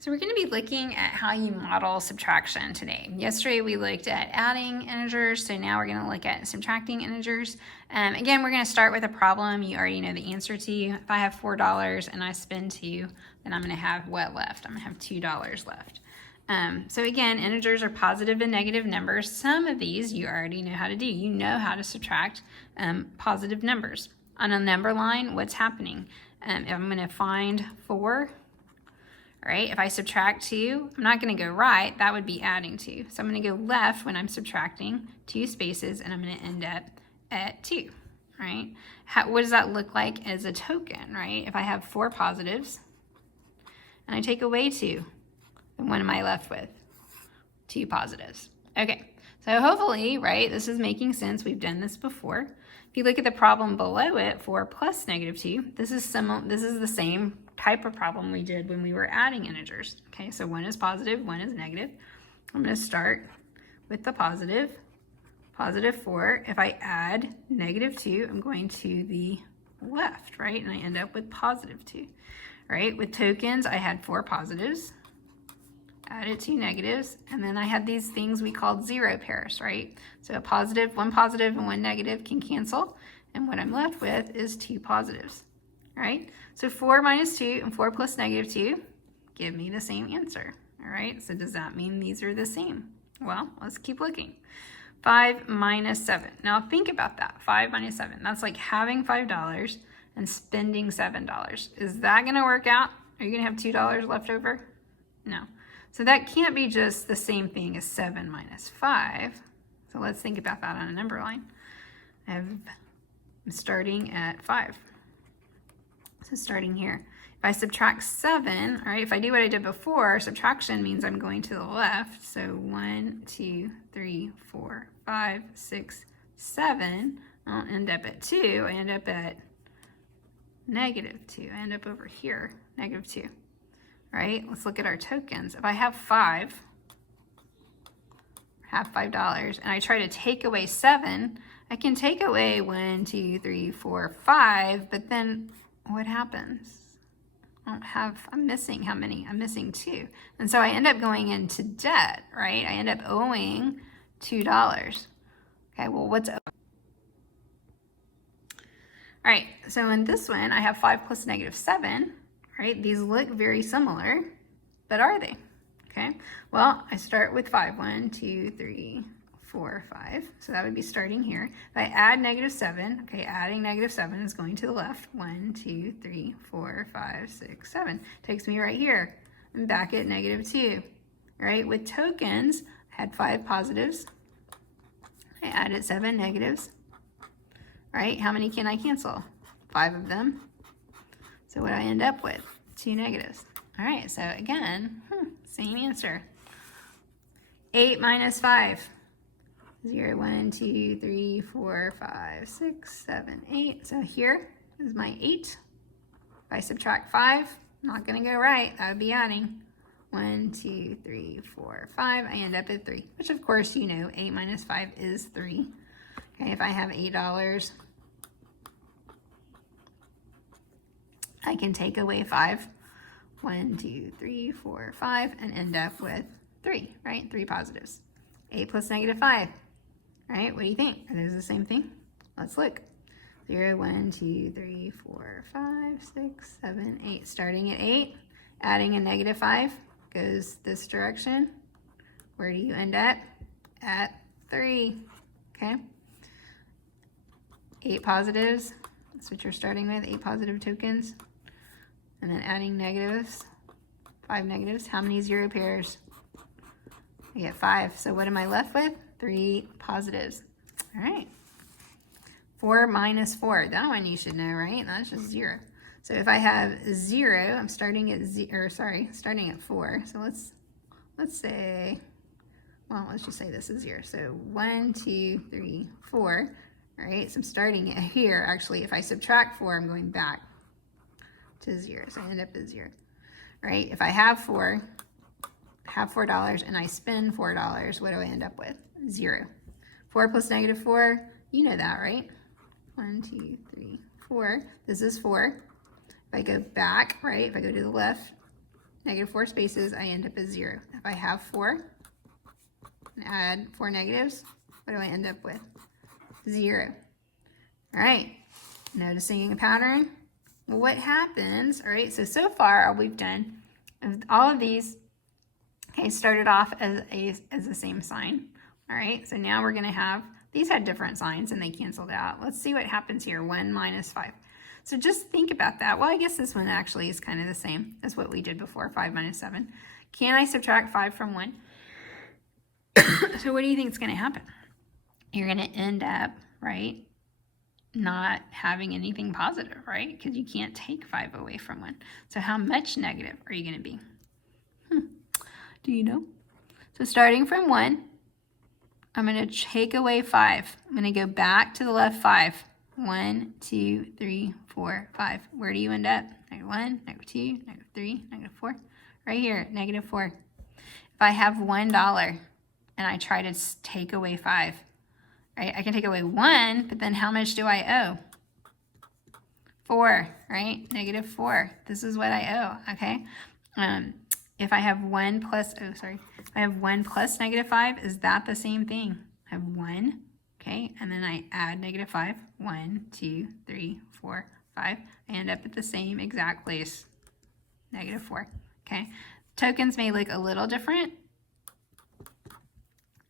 So we're going to be looking at how you model subtraction today. Yesterday we looked at adding integers, so now we're going to look at subtracting integers. Again, we're going to start with a problem you already know the answer to. If I have $4 and I spend 2, then I'm going to have what left? I'm going to have $2 left. So again, integers are positive and negative numbers. Some of these you already know how to do. You know how to subtract positive numbers. On a number line, what's happening? If I'm going to find 4, all right, if I subtract 2, I'm not going to go right. That would be adding 2. So I'm going to go left when I'm subtracting 2 spaces, and I'm going to end up at 2, right? What does that look like as a token, right? If I have 4 positives and I take away 2, then what am I left with? 2 positives. Okay, so hopefully, right, this is making sense. We've done this before. If you look at the problem below it, 4 plus -2, this is the same type of problem we did when we were adding integers. Okay, so one is positive, one is negative. I'm going to start with the positive, positive 4. If I add -2, I'm going to the left, right? And I end up with positive 2, right? With tokens, I had 4 positives, added 2 negatives, and then I had these things we called zero pairs, right? So a positive, one positive and one negative can cancel, and what I'm left with is 2 positives, right? So 4 minus 2 and 4 plus -2 give me the same answer, all right? So does that mean these are the same? Well, let's keep looking. 5 minus 7. Now think about that, 5 minus 7. That's like having $5 and spending $7. Is that gonna work out? Are you gonna have $2 left over? No. So that can't be just the same thing as 7 minus 5. So let's think about that on a number line. I'm starting at 5. So starting here, if I subtract 7, all right, if I do what I did before, subtraction means I'm going to the left. So 1, 2, 3, 4, 5, 6, 7. I don't end up at 2. I end up at -2. I end up over here, -2. All right, let's look at our tokens. If I have 5, have $5, and I try to take away 7, I can take away 1, 2, 3, 4, 5, but then what happens? I'm missing how many? I'm missing 2. And so I end up going into debt, right? I end up owing $2. Okay, well, what's owed? All right, so in this one, I have 5 plus -7, right? These look very similar, but are they? Okay, well, I start with 5. 1, 2, 3, 4, 5. So that would be starting here. If I add -7, okay, adding -7 is going to the left. 1, 2, 3, 4, 5, 6, 7. Takes me right here. I'm back at -2. All right, with tokens, I had 5 positives. I added 7 negatives. All right, how many can I cancel? 5 of them. So what do I end up with? 2 negatives. All right, so again, same answer. 8 minus 5. 0, 1, 2, 3, 4, 5, 6, 7, 8. So here is my 8. If I subtract 5, not going to go right. That would be adding. 1, 2, 3, 4, 5. I end up at 3, which of course you know 8 minus 5 is 3. Okay, if I have $8, I can take away 5. 1, 2, 3, 4, 5, and end up with 3, right? 3 positives. 8 plus -5. All right, what do you think? Are those the same thing? Let's look. 0, 1, 2, 3, 4, 5, 6, 7, 8. Starting at 8, adding a -5 goes this direction. Where do you end up? At 3, okay? 8 positives, that's what you're starting with, 8 positive tokens. And then adding negatives, 5 negatives. How many 0 pairs? I get 5. So what am I left with? 3 positives. All right. 4 minus 4. That one you should know, right? That's just 0. So if I have 0, I'm starting at starting at 4. So let's say, well, let's just say this is 0. So 1, 2, 3, 4. All right. So I'm starting at here. Actually, if I subtract 4, I'm going back to 0. So I end up at 0. Right? If I have $4 and I spend $4, what do I end up with? 0. 4 plus -4, you know that, right? 1, 2, 3, 4. This is 4. If I go back, right, if I go to the left, negative 4 spaces, I end up at 0. If I have 4 and add 4 negatives, what do I end up with? 0. All right, noticing a pattern? Well, what happens, all right, so far all we've done, all of these, okay, started off as the same sign. All right, so now we're gonna have, these had different signs and they canceled out. Let's see what happens here, 1 minus 5. So just think about that. Well, I guess this one actually is kind of the same as what we did before, 5 minus 7. Can I subtract 5 from 1? So what do you think is gonna happen? You're gonna end up, right, not having anything positive, right? Because you can't take 5 away from 1. So how much negative are you gonna be? Do you know? So starting from 1, I'm going to take away 5. I'm going to go back to the left 5. 1, 2, 3, 4, 5. Where do you end up? -1, -2, -3, -4. Right here, -4. If I have $1 and I try to take away 5, right? I can take away 1, but then how much do I owe? 4, right? -4. This is what I owe, okay? If I have 1 plus, if I have 1 plus -5, is that the same thing? I have 1, okay, and then I add -5. 1, 2, 3, 4, 5. I end up at the same exact place, -4, okay? Tokens may look a little different,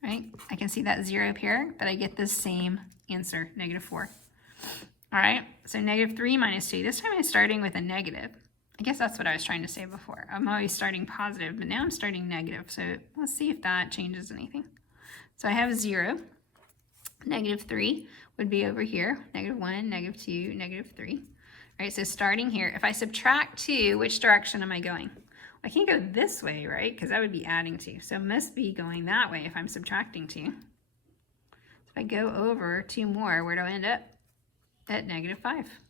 right? I can see that 0 up here, but I get the same answer, -4. All right, so -3 minus 2. This time I'm starting with a negative. I guess that's what I was trying to say before. I'm always starting positive, but now I'm starting negative. So let's see if that changes anything. So I have 0. -3 would be over here. -1, -2, -3. All right, so starting here, if I subtract 2, which direction am I going? I can't go this way, right? Because that would be adding 2. So it must be going that way if I'm subtracting 2. If I go over 2 more, where do I end up? At -5.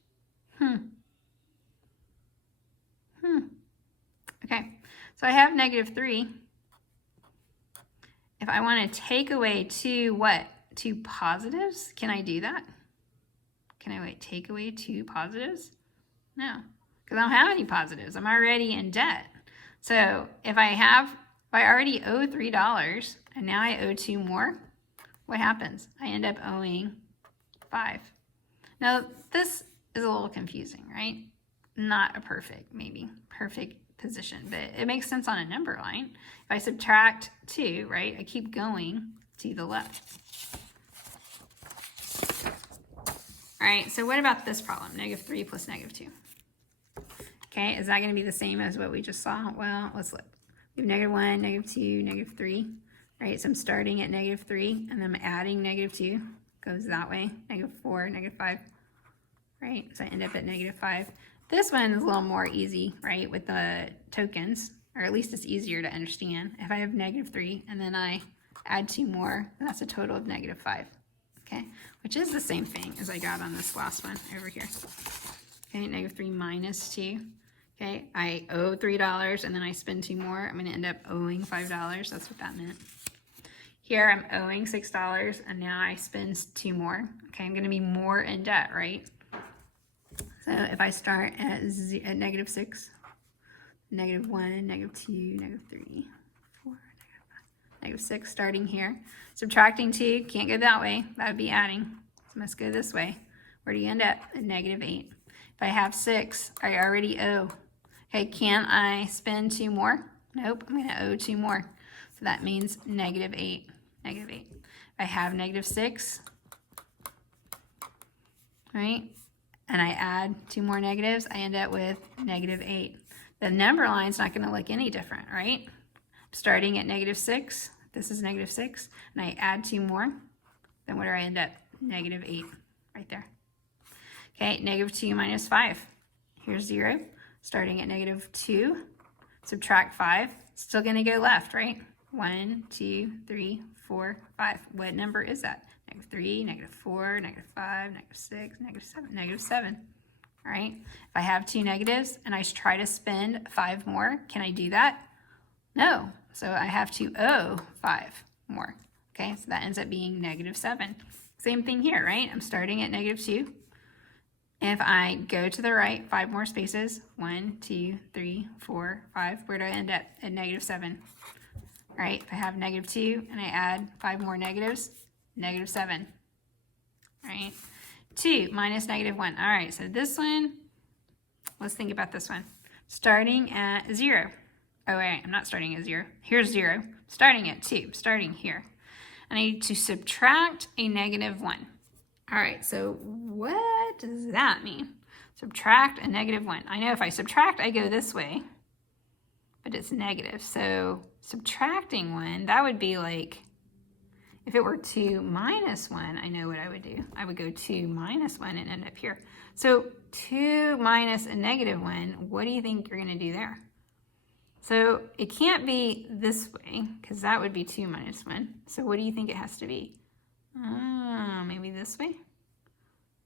Okay, so I have -3. If I want to take away 2 what? 2 positives? Can I do that? Can I take away 2 positives? No, because I don't have any positives. I'm already in debt. So if I already owe $3 and now I owe 2 more, what happens? I end up owing 5. Now this is a little confusing, right? Not a perfect position, but it makes sense on a number line. If I subtract 2, right, I keep going to the left. All right, so what about this problem? -3 plus -2. Okay, is that going to be the same as what we just saw? Well, let's look. We have -1, -2, -3. Right, so I'm starting at -3, and then I'm adding -2. Goes that way. -4, -5. Right, so I end up at -5. This one is a little more easy, right, with the tokens, or at least it's easier to understand. If I have -3 and then I add 2 more, that's a total of -5, okay? Which is the same thing as I got on this last one over here. Okay, -3 minus 2. Okay, I owe $3 and then I spend 2 more. I'm gonna end up owing $5. That's what that meant. Here I'm owing $6 and now I spend 2 more. Okay, I'm gonna be more in debt, right? So if I start at -6, -1, -2, -3, -4, -5, -6, starting here. Subtracting 2, can't go that way. That would be adding. So must go this way. Where do you end up? At -8. If I have 6, I already owe. Okay, can I spend 2 more? Nope, I'm going to owe 2 more. So that means -8. -8. If I have -6, right? And I add 2 more negatives, I end up with -8. The number line's not going to look any different, right? Starting at -6, this is -6, and I add 2 more, then what do I end up? -8, right there. Okay, -2 minus 5. Here's 0. Starting at -2, subtract 5. Still going to go left, right? 1, 2, 3, 4, 5. What number is that? -3, -4, -5, -6, -7, -7. All right. If I have 2 negatives and I try to spend 5 more, can I do that? No. So I have to owe 5 more. Okay. So that ends up being -7. Same thing here, right? I'm starting at -2. If I go to the right, 5 more spaces, 1, 2, 3, 4, 5, where do I end up? At -7. Right? If I have -2 and I add 5 more negatives, -7. Right? 2 minus -1. All right, so this one, let's think about this one. Starting at 0. Oh, wait, I'm not starting at 0. Here's 0. Starting at 2. Starting here. I need to subtract a -1. All right, so what does that mean? Subtract a -1. I know if I subtract, I go this way, but it's negative. So subtracting 1, that would be like, if it were 2 minus 1, I know what I would do. I would go 2 minus 1 and end up here. So 2 minus a -1, what do you think you're going to do there? So it can't be this way, because that would be 2 minus 1. So what do you think it has to be? Maybe this way?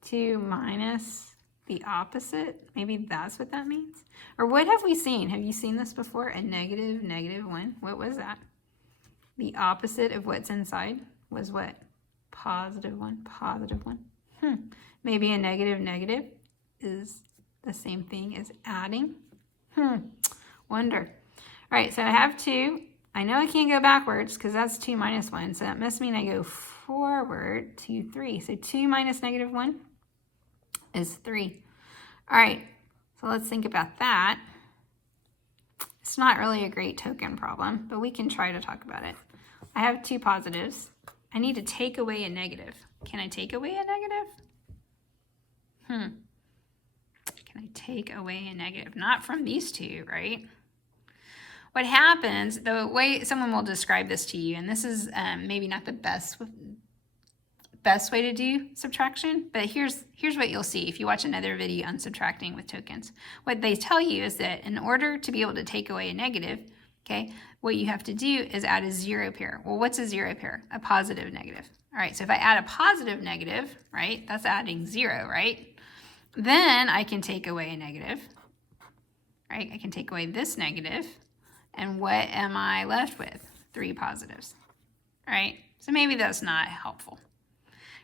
2 minus the opposite? Maybe that's what that means? Or what have we seen? Have you seen this before? A -1? What was that? The opposite of what's inside was what? +1, +1. Maybe a negative is the same thing as adding. Wonder. All right, so I have 2. I know I can't go backwards because that's 2 minus 1. So that must mean I go forward to 3. So 2 minus -1 is 3. All right, so let's think about that. It's not really a great token problem, but we can try to talk about it. I have 2 positives. I need to take away a negative. Can I take away a negative? Can I take away a negative? Not from these 2, right? What happens, the way someone will describe this to you, and this is maybe not the best way to do subtraction, but here's what you'll see if you watch another video on subtracting with tokens. What they tell you is that in order to be able to take away a negative, okay, what you have to do is add a 0 pair. Well, what's a 0 pair? A positive negative. All right, so if I add a positive negative, right, that's adding 0, right? Then I can take away a negative, right? I can take away this negative, and what am I left with? 3 positives, right? So maybe that's not helpful,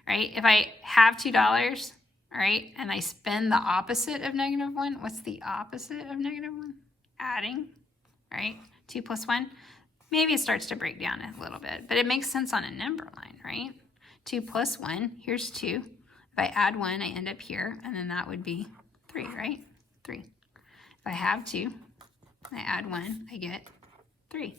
right? If I have $2, all right, and I spend the opposite of -1, what's the opposite of -1? Adding, right? 2 plus 1, maybe it starts to break down a little bit, but it makes sense on a number line, right? 2 plus 1, here's 2. If I add 1, I end up here, and then that would be 3, right? 3. If I have 2, I add 1, I get 3.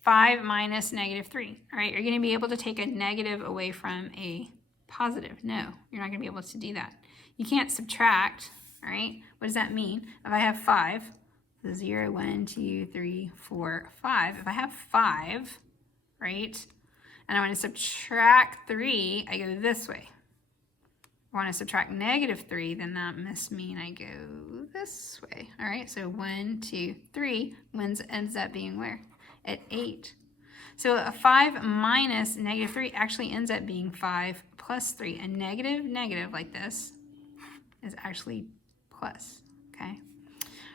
5 minus -3. All right, you're going to be able to take a negative away from a positive. No, you're not going to be able to do that. You can't subtract, all right? What does that mean? If I have 5, so 0, 1, 2, 3, 4, 5. If I have 5, right, and I want to subtract 3, I go this way. If I want to subtract -3, then that must mean I go this way. All right, so 1, 2, 3 ends up being where? At 8. So a 5 minus -3 actually ends up being 5 plus 3. A negative like this is actually plus, okay?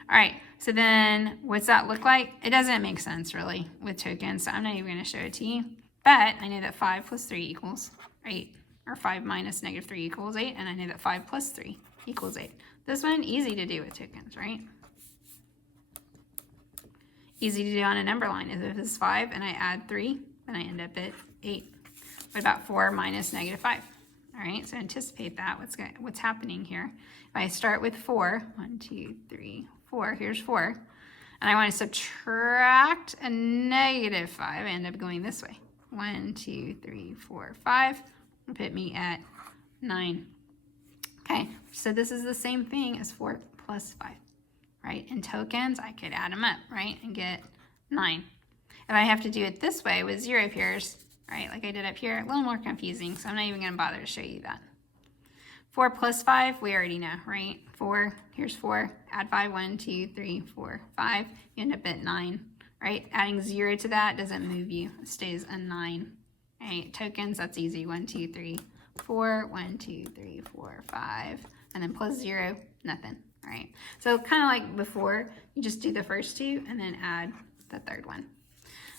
All right, so then what's that look like? It doesn't make sense really with tokens, so I'm not even going to show it to you. But I know that 5 plus 3 equals 8, or 5 minus -3 equals 8, and I know that 5 plus 3 equals 8. This one, easy to do with tokens, right? Easy to do on a number line. If this is 5 and I add 3, then I end up at 8. What about 4 minus -5? All right, so anticipate that. What's happening here? If I start with 4, 1, 2, 3, 4, here's 4, and I want to subtract a -5, I end up going this way. 1, 2, 3, 4, 5, and put me at 9. Okay, so this is the same thing as 4 plus 5. Right? In tokens, I could add them up, right, and get 9. If I have to do it this way with 0 pairs, right, like I did up here, a little more confusing, so I'm not even going to bother to show you that. 4 plus 5, we already know, right? 4, here's 4, add 5, 1, 2, 3, 4, 5, you end up at 9, right? Adding 0 to that doesn't move you, it stays a 9. Right, tokens, that's easy, 1, 2, 3, 4, 1, 2, 3, 4, 5, and then plus 0, nothing. Right, so kind of like before, you just do the first 2 and then add the third one.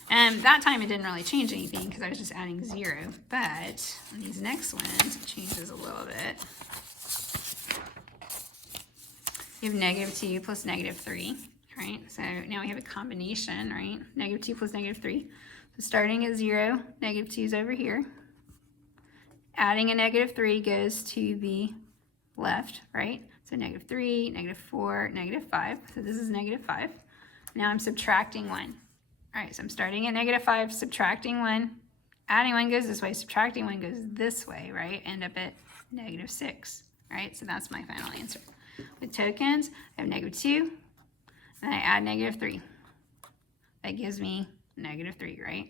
And that time it didn't really change anything because I was just adding 0, but on these next ones, it changes a little bit. You have -2 plus -3, right? So now we have a combination, right? -2 plus -3. So starting at 0, -2 is over here. Adding a -3 goes to the left, right? So -3, -4, -5. So this is -5. Now I'm subtracting 1. All right, so I'm starting at -5, subtracting 1. Adding 1 goes this way, subtracting 1 goes this way, right? End up at -6, right? So that's my final answer. With tokens, I have -2, and I add -3. That gives me -3, right?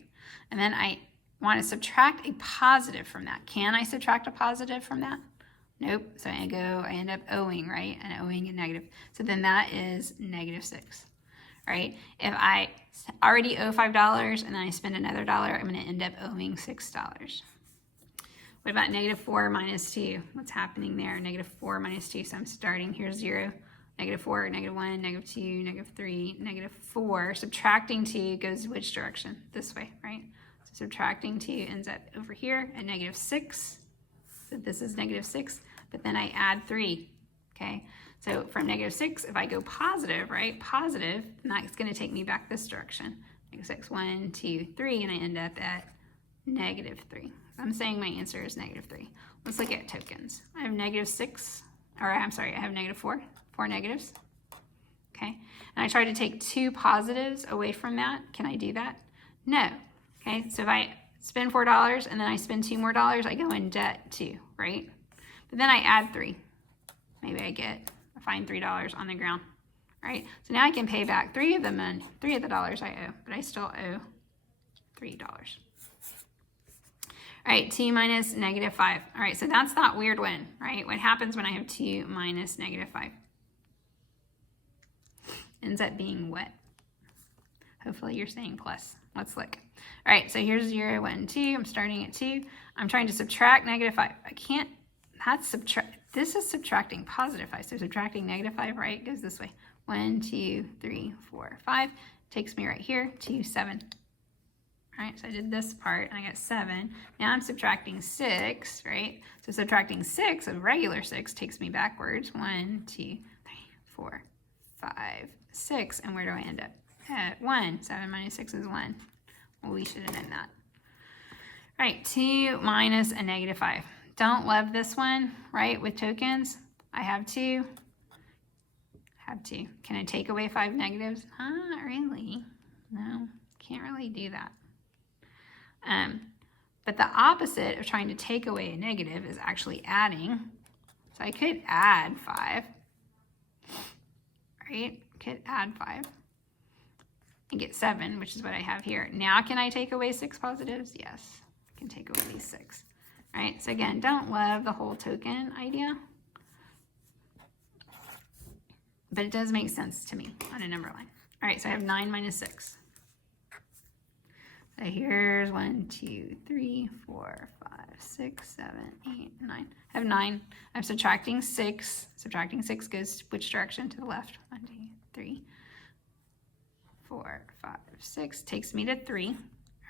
And then I want to subtract a positive from that. Can I subtract a positive from that? Nope. So I end up owing, right? And owing a negative. So then that is -6, right? If I already owe $5 and then I spend another $1, I'm going to end up owing $6. What about -4 minus 2? What's happening there? -4 minus 2. So I'm starting here 0, -4, -1, -2, -3, -4. Subtracting 2 goes which direction? This way, right? So subtracting 2 ends up over here at -6. So this is -6, but then I add 3, okay? So from -6, if I go positive, right? Positive, and that's going to take me back this direction. -6, 1, 2, 3, and I end up at -3. I'm saying my answer is -3. Let's look at tokens. I have -6, or I'm sorry, I have -4, 4 negatives. Okay, and I try to take 2 positives away from that. Can I do that? No. Okay, so if I spend $4 and then I spend 2 more dollars, I go in debt too, right? But then I add 3. Maybe I find $3 on the ground, right? So now I can pay back 3 of the dollars I owe, but I still owe $3. All right, 2 minus -5. All right, so that's that weird one, right? What happens when I have 2 minus -5? Ends up being what? Hopefully you're saying plus. Let's look. All right, so here's 0, 1, 2. I'm starting at 2. I'm trying to subtract -5. I can't, this is subtracting +5. So subtracting -5, right, goes this way. 1, 2, 3, 4, 5. Takes me right here to 7. All right, so I did this part, and I got 7. Now I'm subtracting 6, right? So subtracting 6, a regular 6, takes me backwards. 1, 2, 3, 4, 5, 6. And where do I end up? At 1. 7 minus 6 is 1. Well, we should have done that. All right, 2 minus a -5. Don't love this one, right? With tokens, I have 2. Can I take away 5 negatives? Not really. No, can't really do that. But the opposite of trying to take away a negative is actually adding. So I could add 5, right? Could add 5 and get 7, which is what I have here. Now can I take away 6 positives? Yes, I can take away these 6. All right, so again, don't love the whole token idea, but it does make sense to me on a number line. All right, so I have 9 minus 6. So here's 1, 2, 3, 4, 5, 6, 7, 8, 9. I have 9. I'm subtracting 6. Subtracting 6 goes which direction? To the left. 1, 2, 3, 4, 5, 6. Takes me to 3. All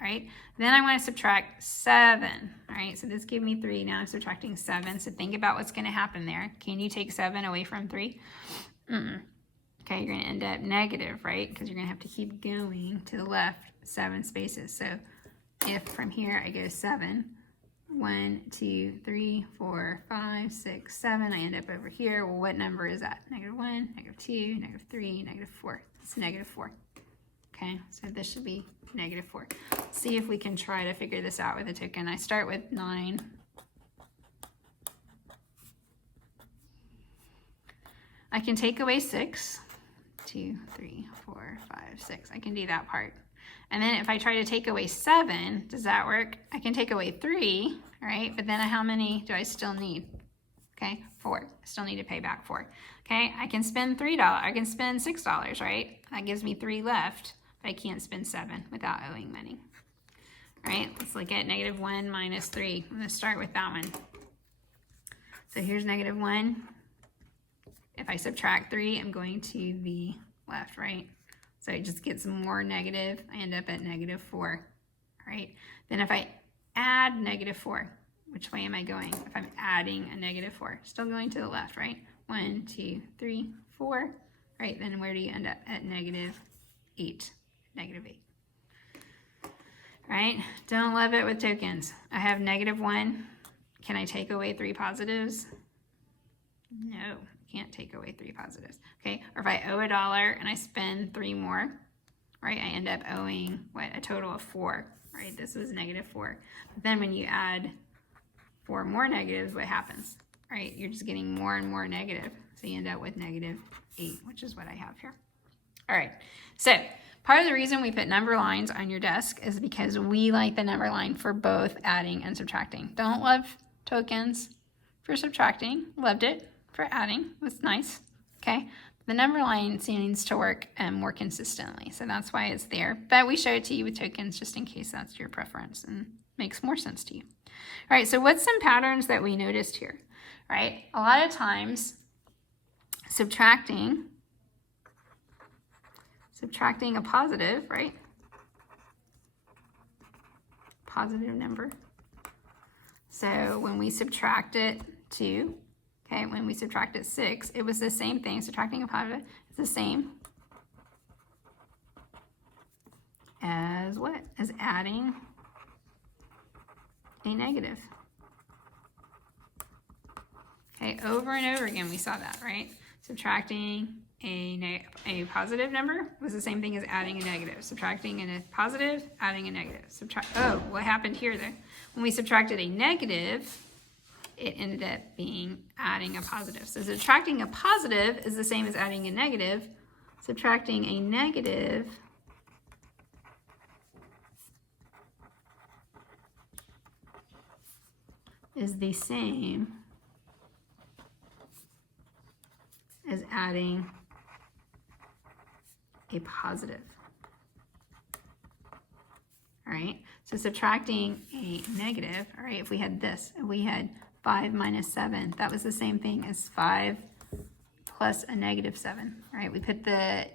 right. Then I want to subtract 7. All right. So this gave me 3. Now I'm subtracting 7. So think about what's going to happen there. Can you take 7 away from 3? Okay, you're going to end up negative, right? Because you're going to have to keep going to the left 7 spaces. So if from here I go 7, 1, 2, 3, 4, 5, 6, 7, I end up over here. Well, what number is that? -1, -2, -3, -4. It's -4. Okay, so this should be -4. Let's see if we can try to figure this out with a token. I start with 9. I can take away 6. 2, 3, 4, 5, 6. I can do that part. And then if I try to take away 7, does that work? I can take away 3, right? But then how many do I still need? Okay, 4. I still need to pay back 4. Okay, I can spend $3. I can spend $6, right? That gives me 3 left, but I can't spend 7 without owing money. All right, let's look at -1 minus 3. I'm going to start with that one. So here's -1. If I subtract 3, I'm going to the left, right? So it just gets more negative. I end up at -4, right? Then if I add -4, which way am I going? If I'm adding a -4, still going to the left, right? 1, 2, 3, 4, right? Then where do you end up? At negative 8. Negative 8. Right? Don't love it with tokens. I have negative 1. Can I take away 3 positives? No, can't take away 3 positives. Okay, or if I owe $1 and I spend 3 more, right, I end up owing, what, a total of 4, right? This was negative 4. But then when you add 4 more negatives, what happens, right? You're just getting more and more negative. So you end up with negative 8, which is what I have here. All right, so part of the reason we put number lines on your desk is because we like the number line for both adding and subtracting. Don't love tokens for subtracting. Loved it for adding. It was nice. Okay. The number line seems to work more consistently, so that's why it's there. But we show it to you with tokens just in case that's your preference and makes more sense to you. All right, so what's some patterns that we noticed here, right? A lot of times subtracting a positive, right? Positive number. So when we subtracted 2, okay, when we subtracted 6, it was the same thing. Subtracting a positive is the same as what? As adding a negative. Okay, over and over again we saw that, right? Subtracting a positive number was the same thing as adding a negative. Subtracting a positive, adding a negative. Oh, what happened here then? When we subtracted a negative, it ended up being adding a positive. So subtracting a positive is the same as adding a negative. Subtracting a negative is the same as adding a positive. All right, so subtracting a negative, all right, if we had this, if we had 5 minus 7, that was the same thing as 5 plus a negative 7, right? We put the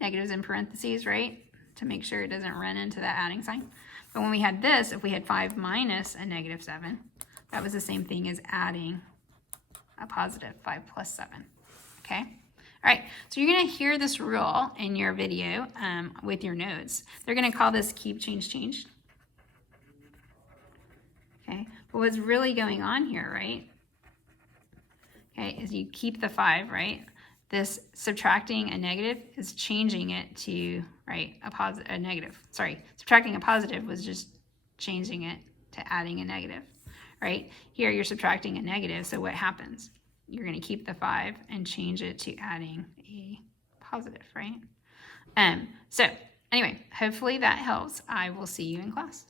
negatives in parentheses, right, to make sure it doesn't run into that adding sign. But when we had this, if we had 5 minus a negative 7, that was the same thing as adding a positive 5 plus 7, okay? All right, so you're gonna hear this rule in your video with your notes. They're gonna call this keep, change, change. Okay, but what's really going on here, right? Okay, is you keep the 5, right? This subtracting a negative is changing it to, right, a negative. Sorry, subtracting a positive was just changing it to adding a negative, right? Here you're subtracting a negative, so what happens? You're going to keep the 5 and change it to adding a positive, right? So anyway, hopefully that helps. I will see you in class.